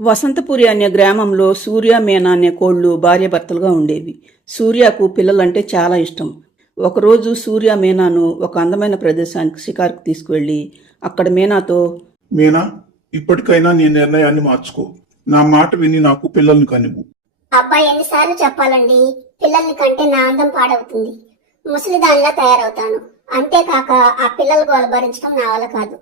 వసంతపురి అనే గ్రామంలో సూర్య మీనా అనే కోళ్లు భార్యాభర్తలుగా ఉండేవి. సూర్యకు పిల్లలంటే చాలా ఇష్టం. ఒకరోజు సూర్య మీనాను ఒక అందమైన ప్రదేశానికి షికారుకు తీసుకువెళ్ళి అక్కడ మీనాతో, మీనా, ఇప్పటికైనా నీ నిర్ణయాన్ని మార్చుకో. నా మాట విని నాకు పిల్లల్ని కనివ్వు. అబ్బాయి ఎన్నిసార్లు చెప్పాలండి? పిల్లల్ని కంటే నా అందం పాడవుతుంది. ముసలిదానిలా తయారవుతాను. అంతేకాక ఆ పిల్లల గోల భరించడం నా వల్ల కాదు.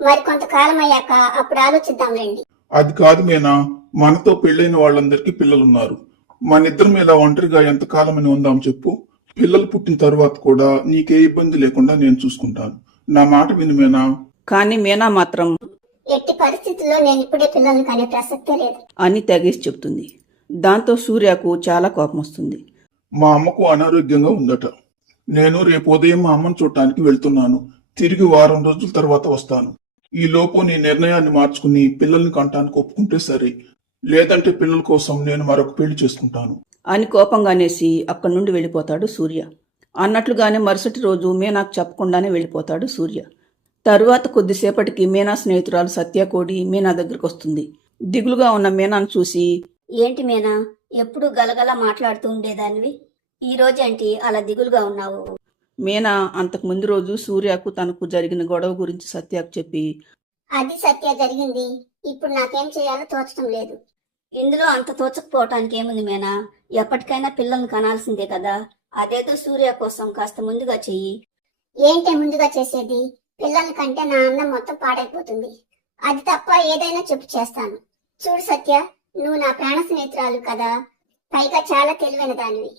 మరి కొంతకాలం అయ్యాక అప్పుడు ఆలోచిద్దాంలేండి. అది కాదు మీనా, మనతో పెళ్ళైన వాళ్ళందరికీ పిల్లలున్నారు. మనిద్దరం ఇలా ఒంటరిగా ఎంతకాలమని ఉందాం చెప్పు. పిల్లలు పుట్టిన తరువాత కూడా నీకే ఇబ్బంది లేకుండా నేను చూసుకుంటాను. నా మాట విను మీనా. కానీ మీనా మాత్రం ఎట్టి పరిస్థితుల్లో నేను ఇప్పుడే పిల్లల్ని కనే ప్రసక్తే లేదు అని తెగేసి చెప్తుంది. దాంతో సూర్యకు చాలా కోపం వస్తుంది. మా అమ్మకు అనారోగ్యంగా ఉందట. నేను రేపు ఉదయం మా అమ్మను చూడటానికి వెళ్తున్నాను. తిరిగి వారం రోజుల తర్వాత వస్తాను. ఈ లోపు నీ నిర్ణయాన్ని మార్చుకుని పిల్లల్ని కంటానికి ఒప్పుకుంటే సరే, లేదంటే పిల్లల కోసం నేను మరొక పెళ్లి చేసుకుంటాను అని కోపంగానేసి అక్కడి నుండి వెళ్ళిపోతాడు సూర్య. అన్నట్లుగానే మరుసటి రోజు మీనాకు చెప్పకుండానే వెళ్ళిపోతాడు సూర్య. తరువాత కొద్దిసేపటికి మీనా స్నేహితురాలు సత్యకోడి మీనా దగ్గరకు వస్తుంది. దిగులుగా ఉన్న మీనాను చూసి, ఏంటి మీనా, ఎప్పుడు గలగల మాట్లాడుతూ ఉండేదానివి, ఈ రోజేంటి అలా దిగులుగా ఉన్నావు? మీనా అంతకు ముందు రోజు సూర్యకు తనకు జరిగిన గొడవ గురించి సత్యకు చెప్పి, అది సత్య జరిగింది. ఇప్పుడు నాకేం చేయాలో తోచడం లేదు. ఇందులో అంత తోచకపోవటానికి ఏముంది మీనా? ఎప్పటికైనా పిల్లల్ని కనాల్సిందే కదా. అదేదో సూర్య కోసం కాస్త ముందుగా చెయ్యి. ఏంటే ముందుగా చేసేది? పిల్లల కంటే నా అందం మొత్తం పాడైపోతుంది. అది తప్ప ఏదైనా చెప్పు చేస్తాను. చూడు సత్య, నువ్వు నా ప్రాణ స్నేహితురాలు కదా, పైగా చాలా తెలివైన దానివి.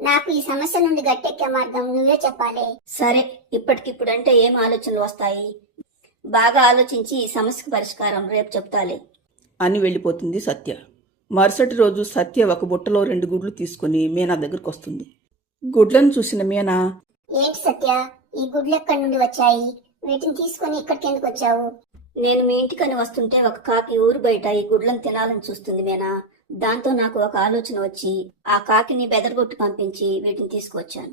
నాకు ఈ సమస్య నుండి గట్టెక్కే మార్గం నువ్వే చెప్పాలి. సరే, ఇప్పటికిప్పుడంటే ఏం ఆలోచనలు వస్తాయి? బాగా ఆలోచించి ఈ సమస్యకు పరిష్కారం రేపు చెప్తాలే అని వెళ్ళిపోతుంది సత్య. మరుసటి రోజు సత్య ఒక బుట్టలో 2 గుడ్లు తీసుకుని మీనా దగ్గరకు వస్తుంది. గుడ్లను చూసిన మీనా, ఏంటి సత్య, ఈ గుడ్లు ఎక్కడి నుండి వచ్చాయి? వీటిని తీసుకుని ఇక్కడికి ఎందుకు వచ్చావు? నేను మీ ఇంటికని వస్తుంటే ఒక కాకి ఊరు బయట ఈ గుడ్లను తినాలని చూస్తుంది మీనా. దాంతో నాకు ఒక ఆలోచన వచ్చి ఆ కాకిని బెదరగొట్టి పంపించి వీటిని తీసుకువచ్చాను.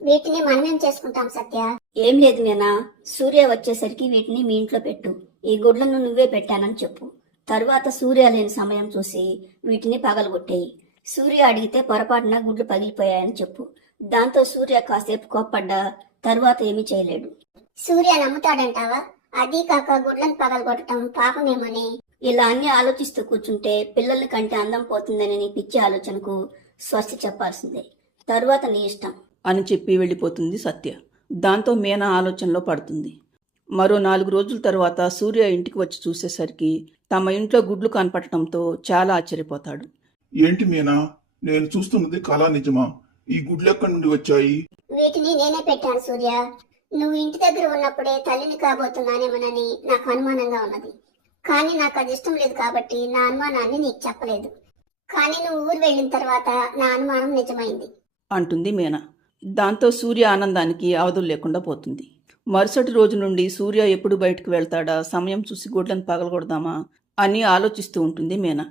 వీటిని మనమేం చేసుకుంటాం సత్య? ఏం లేదు మీనా, సూర్య వచ్చేసరికి వీటిని మీ ఇంట్లో పెట్టు. ఈ గుడ్లను నువ్వే పెట్టానని చెప్పు. తరువాత సూర్య లేని సమయం చూసి వీటిని పగలగొట్టేయి. సూర్య అడిగితే పొరపాటున గుడ్లు పగిలిపోయాయని చెప్పు. దాంతో సూర్య కాసేపు కోప్పడ్డా తరువాత ఏమీ చేయలేడు. సూర్య నమ్ముతాడంటావా? అదీ కాక గుడ్లను పగలగొట్టడం పాపమేమోనే. ఇలా అన్ని ఆలోచిస్తూ కూర్చుంటే పిల్లల కంటే అందం పోతుందని నీ పిచ్చి ఆలోచనకు స్వస్తి చెప్పాల్సిందే. తరువాత నీ ఇష్టం అని చెప్పి వెళ్ళిపోతుంది సత్య. దాంతో మీనా ఆలోచనలో పడుతుంది. మరో 4 రోజుల తరువాత సూర్య ఇంటికి వచ్చి చూసేసరికి తమ ఇంట్లో గుడ్లు కనపడటంతో చాలా ఆశ్చర్యపోతాడు. ఏంటి మీనా, నేను చూస్తున్నది కళా నిజమా? ఈ గుడ్లు ఎక్కడి నుండి వచ్చాయి? వీటిని నేనే పెట్టాను సూర్య. నువ్వు ఇంటి దగ్గర ఉన్నప్పుడే తల్లిని కాబోతున్నానేమోనని నాకు అనుమానంగా ఉన్నది. కానీ నాకు అది ఇష్టం లేదు కాబట్టి నా అనుమానాన్ని నీకు చెప్పలేదు. కానీ నువ్వు ఊరు వెళ్ళిన తర్వాత నా అనుమానం నిజమైంది అంటుంది మీనా. దాంతో సూర్య ఆనందానికి అవధులు లేకుండా పోతుంది. మరుసటి రోజు నుండి సూర్య ఎప్పుడు బయటకు వెళ్తాడా, సమయం చూసి గుడ్లను పగలగొడదామా అని ఆలోచిస్తూ ఉంటుంది మీనా.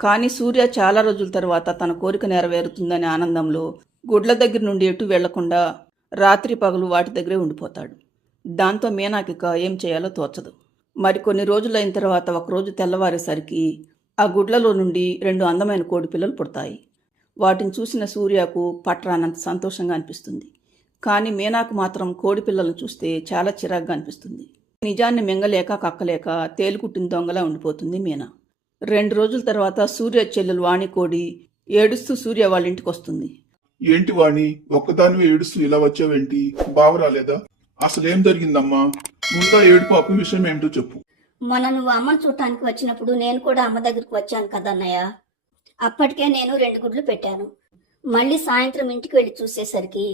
కానీ సూర్య చాలా రోజుల తర్వాత తన కోరిక నెరవేరుతుందనే ఆనందంలో గుడ్ల దగ్గర నుండి ఎటు వెళ్లకుండా రాత్రి పగలు వాటి దగ్గరే ఉండిపోతాడు. దాంతో మీనాకిక ఏం చేయాలో తోచదు. మరికొన్ని రోజులైన తర్వాత ఒకరోజు తెల్లవారేసరికి ఆ గుడ్లలో నుండి 2 అందమైన కోడి పిల్లలు పుడతాయి. వాటిని చూసిన సూర్యకు పట్రానంత సంతోషంగా అనిపిస్తుంది. కానీ మీనాకు మాత్రం కోడి పిల్లలను చూస్తే చాలా చిరాగ్గా అనిపిస్తుంది. నిజాన్ని మింగలేక కక్కలేక తేలుకుట్టిన దొంగలా ఉండిపోతుంది మీనా. 2 రోజుల తర్వాత సూర్య చెల్లెలు వాణి కోడి ఏడుస్తూ సూర్య వాళ్ళ ఇంటికి వస్తుంది. ఏంటి వాణి, ఒక్కదానివే ఏడుస్తూ ఇలా వచ్చావేంటి? బావరాలేదా? అసలేం జరిగిందమ్మా? ముందా ఏడుపు అప్పు విషయం ఏమిటో చెప్పు. మొన్న నువ్వు అమ్మను చూడటానికి వచ్చినప్పుడు నేను కూడా అమ్మ దగ్గరికి వచ్చాను కదన్నయ్య. అప్పటికే నేను 2 గుడ్లు పెట్టాను. మళ్ళీ సాయంత్రం ఇంటికి వెళ్ళి చూసేసరికి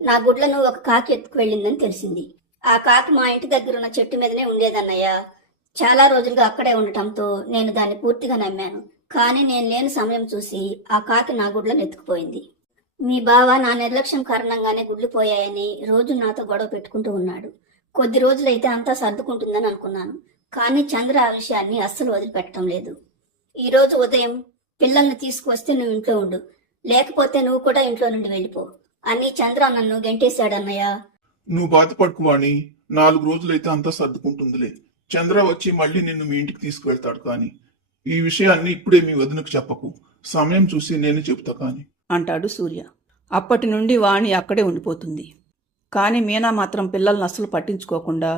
నా గుడ్లను ఒక కాకి ఎత్తుకు వెళ్ళిందని తెలిసింది. ఆ కాకి మా ఇంటి దగ్గర ఉన్న చెట్టు మీదనే ఉండేదన్నయ్య. చాలా రోజులుగా అక్కడే ఉండటంతో నేను దాన్ని పూర్తిగా నమ్మాను. కానీ నేను లేని సమయం చూసి ఆ కాకి నా గుడ్లను ఎత్తుకుపోయింది. మీ బావ నా నిర్లక్ష్యం కారణంగానే గుడ్లు పోయాయని రోజు నాతో గొడవ పెట్టుకుంటూ ఉన్నాడు. కొద్ది రోజులైతే అంతా సర్దుకుంటుందని అనుకున్నాను. కానీ చంద్ర ఆ విషయాన్ని అస్సలు వదిలిపెట్టడం లేదు. ఈ రోజు ఉదయం పిల్లల్ని తీసుకువస్తే నువ్వు ఇంట్లో ఉండు, లేకపోతే నువ్వు కూడా ఇంట్లో నుండి వెళ్ళిపో అని చంద్ర నన్ను గెంటేశాడన్నయ్య. నువ్వు బాధపడకు వాణి, 4 రోజులైతే అంతా సర్దుకుంటుందిలే. చంద్ర వచ్చి మళ్ళీ నిన్ను మీ ఇంటికి తీసుకువెళ్తాడు. కానీ ఈ విషయాన్ని ఇప్పుడే మీ వదినకు చెప్పకు. సమయం చూసి నేను చెబుతా కాని. అంటాడు సూర్య. అప్పటి నుండి వాణి అక్కడే ఉండిపోతుంది. కానీ మీనా మాత్రం పిల్లల్ని అస్సలు పట్టించుకోకుండా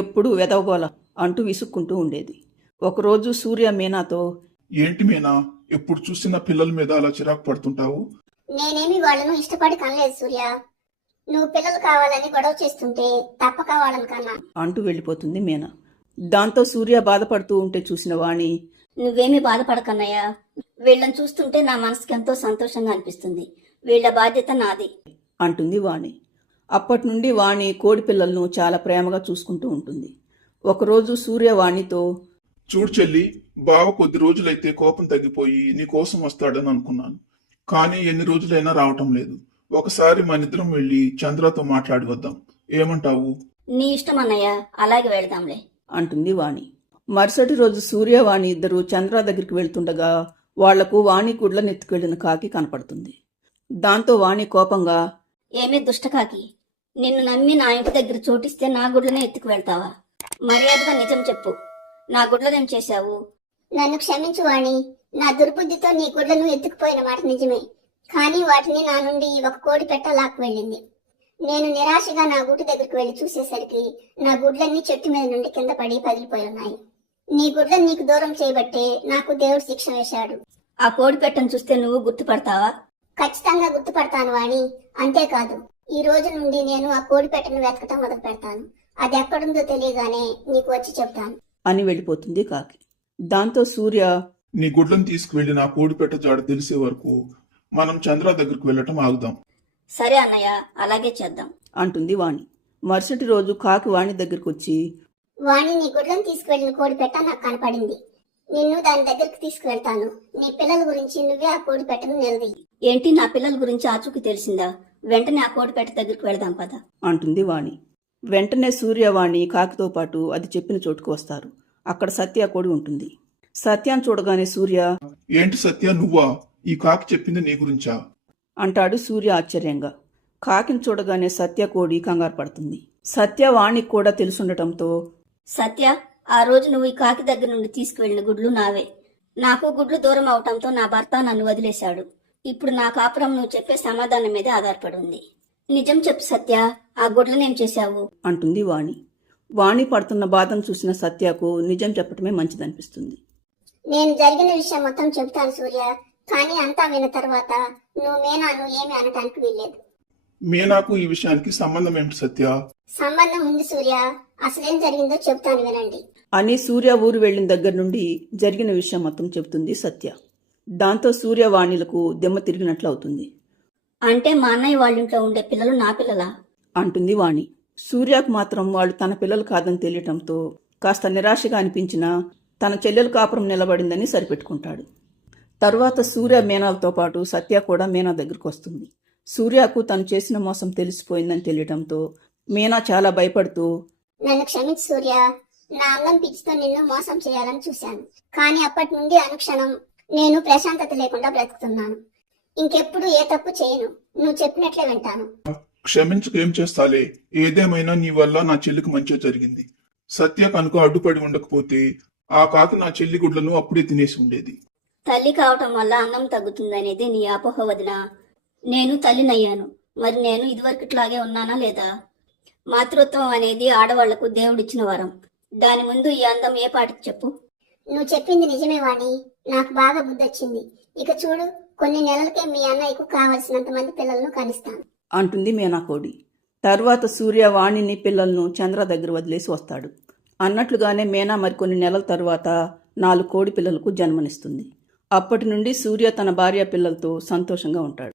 ఎప్పుడూ వెదవగోల అంటూ విసుక్కుంటూ ఉండేది. ఒకరోజు సూర్య మీనాతో, ఏంటి మీనా, ఎప్పుడు చూసినా పిల్లల మీద అలా చిరాకు పడుతుంటావు? నేనేమి వాళ్ళను ఇష్టపడి కనలేదు సూర్య. నువ్వు పిల్లలు కావాలని గొడవ చేస్తుంటే తప్పక వాళ్ళని కన్నా. అంటూ వెళ్ళిపోతుంది మీనా. దాంతో సూర్య బాధపడుతూ ఉంటే చూసిన వాణి, నువ్వేమీ బాధపడకన్నయ్యా. వీళ్ళని చూస్తుంటే నా మనసుకి ఎంతో సంతోషంగా అనిపిస్తుంది. వీళ్ళ బాధ్యత నాది అంటుంది వాణి. అప్పటి నుండి వాణి కోడి పిల్లలను చాలా ప్రేమగా చూసుకుంటూ ఉంటుంది. ఒకరోజు సూర్య వాణితో, చూడు చెల్లి, బావ కొద్ది రోజులైతే కోపం తగ్గిపోయి నీ కోసం వస్తాడని అనుకున్నాను. కానీ ఎన్ని రోజులైనా రావటం లేదు. ఒకసారి మనిద్దరం వెళ్ళి చంద్రతో మాట్లాడి వద్దాం. ఏమంటావు? నీ ఇష్టం అన్నయ్య, అలాగే వెళదాంలే అంటుంది వాణి. మరుసటి రోజు సూర్య వాణి ఇద్దరు చంద్ర దగ్గరికి వెళ్తుండగా వాళ్లకు వాణి గుడ్లను ఎత్తుకెళ్లిన కాకి కనపడుతుంది. దాంతో వాణి కోపంగా, ఏమీ దుష్టకాకి, నిన్ను నమ్మి నా ఇంటి దగ్గర చోటిస్తే నా గుడ్లనే ఎత్తుకు వెళ్తావా? మర్యాదగా నిజం చెప్పు, నా గుడ్లనేం చేశావు? నన్ను క్షమించు వాణి. నా దుర్బుద్ధితో నీ గుడ్లను ఎత్తుకుపోయిన మాట నిజమే. కానీ వాటిని నా నుండి ఒక కోడి పెట్ట లాక్కు వెళ్ళింది. నేను నిరాశగా నా గూటి దగ్గరికి వెళ్లి చూసేసరికి నా గుడ్లన్నీ చెట్టు మీద నుండి కింద పడి పగిలిపోయి ఉన్నాయి. నీ గుడ్లను నీకు దూరం చేయబట్టే నాకు దేవుడు శిక్ష వేశాడు. ఆ కోడి పెట్టను చూస్తే నువ్వు గుర్తుపడతావా? ఖచ్చితంగా గుర్తుపడతాను వాణి. అంతేకాదు, ఈ రోజు నుండి నేను ఆ కోడి పెట్టను వెతకటం మొదలు పెడతాను. అది ఎక్కడుందో తెలియగానే నీకు వచ్చి చెప్తాను అని వెళ్ళిపోతుంది కాకి. దాంతో సూర్య, నీ గుడ్లను తీసుకువెళ్లి నా కోడిపెట్ట జాడ తెలిసే వరకు మనం చంద్ర దగ్గరికి వెళ్ళటం ఆగుదాం. సరే అన్నయ్య, అలాగే చేద్దాం అంటుంది వాణి. మరుసటి రోజు కాకి వాణి దగ్గరికి వచ్చి, వాణి, నీ గుడ్లను తీసుకువెళ్ళిన కోడి పెట్ట నాకు కనపడింది. నిన్ను దాని దగ్గరికి తీసుకువెళ్తాను. నీ పిల్లల గురించి నువ్వే ఆ కోడి పెట్టను నిలదీయి. ఏంటి, నా పిల్లల గురించి ఆచూకీ తెలిసిందా? వెంటనే ఆ కోడి పెట్ట దగ్గరికి వెళదాం పద అంటుంది వాణి. వెంటనే సూర్య వాణి కాకితో పాటు అది చెప్పిన చోటుకు వస్తారు. అక్కడ సత్య కోడి ఉంటుంది. సత్యాన్ని చూడగానే సూర్య, ఏంటి సత్య, నువ్వా? ఈ కాకి చెప్పింది నీ గురించా? అంటాడు సూర్య ఆశ్చర్యంగా. కాకిని చూడగానే సత్య కోడి కంగారు పడుతుంది. సత్య వాణికి కూడా తెలుసుండటంతో, సత్య, ఆ రోజు నువ్వు ఈ కాకి దగ్గర నుండి తీసుకువెళ్లిన గుడ్లు నావే. నాకు గుడ్లు దూరం అవటంతో నా భర్త నన్ను వదిలేశాడు. ఇప్పుడు నా కాపురం నువ్వు చెప్పే సమాధానం మీదే ఆధారపడి ఉంది. నిజం చెప్పు సత్య, ఆ గుడ్లనేం చేశావు? అంటుంది వాణి. వాణి పడుతున్న బాధను చూసిన సత్యకు నిజం చెప్పటమే మంచిదనిపిస్తుంది. నేను జరిగిన విషయం మొత్తం చెబుతాను సూర్య. కానీ అంతా విన్న తర్వాత నువ్వు మీనాను ఏమి అనటానికి వీల్లేదు. మీనాకు ఈ విషయానికి సంబంధం ఏమిటి సత్య? సంబంధం ఉంది సూర్య. అసలేం జరిగిందో చెబుతాను వినండి అని సూర్య ఊరు వెళ్లిన దగ్గర నుండి జరిగిన విషయం మొత్తం చెబుతుంది సత్య. దాంతో సూర్య వాణిలకు దిమ్మ తిరిగినట్లు అవుతుంది. అంటే మా అన్నయ్య వాళ్ళింట్లో ఉండే పిల్లలు నా పిల్లలా? అంటుంది వాణి. సూర్యకు మాత్రం వాళ్ళు తన పిల్లలు కాదని తెలియటంతో కాస్త నిరాశగా అనిపించినా తన చెల్లెలు కాపురం నిలబడిందని సరిపెట్టుకుంటాడు. తరువాత సూర్య మీనాలతో పాటు సత్య కూడా మీనా దగ్గరకు వస్తుంది. సూర్యకు తను చేసిన మోసం తెలిసిపోయిందని తెలియటంతో మీనా చాలా భయపడుతూ, నన్ను క్షమించు సూర్య. నా అందం పిచ్చితో నిన్ను మోసం చేయాలని చూశాను. కానీ అప్పటి నుండి అనుక్షణం నేను ప్రశాంతత లేకుండా బ్రతుకుతున్నాను. ఇంకెప్పుడు ఏ తప్పు చేయను. నువ్వు చెప్పినట్లే వింటాను. క్షమించక ఏం చేస్తాలే. ఏదేమైనా నీ వల్ల నా చెల్లికి మంచి జరిగింది. సత్య కనుక అడ్డుపడి ఉండకపోతే ఆ కాకి నా చెల్లి గుడ్లను అప్పుడే తినేసి ఉండేది. తల్లి కావటం వల్ల అన్నం తగ్గుతుందనేది నీ అపోహ వదినా. నేను తల్లినయ్యాను. మరి నేను ఇదివరకట్లాగే ఉన్నానా లేదా? మాతృత్వం అనేది ఆడవాళ్లకు దేవుడిచ్చిన వరం. దాని ముందు ఈ అందం ఏ పాటికి చెప్పు? నువ్వు చెప్పింది నిజమే వాణి. నాకు బాగా బుద్ధొచ్చింది. ఇక చూడు, కొన్ని నెలలకే మీ అన్నయ్యకు కావలసినంత మంది పిల్లలను కనిస్తాను అంటుంది మీనాకోడి. తర్వాత సూర్య వాణిని పిల్లలను చంద్ర దగ్గర వదిలేసి వస్తాడు. అన్నట్లుగానే మీనా మరికొన్ని నెలల తరువాత 4 కోడి పిల్లలకు జన్మనిస్తుంది. అప్పటి నుండి సూర్య తన భార్య పిల్లలతో సంతోషంగా ఉంటాడు.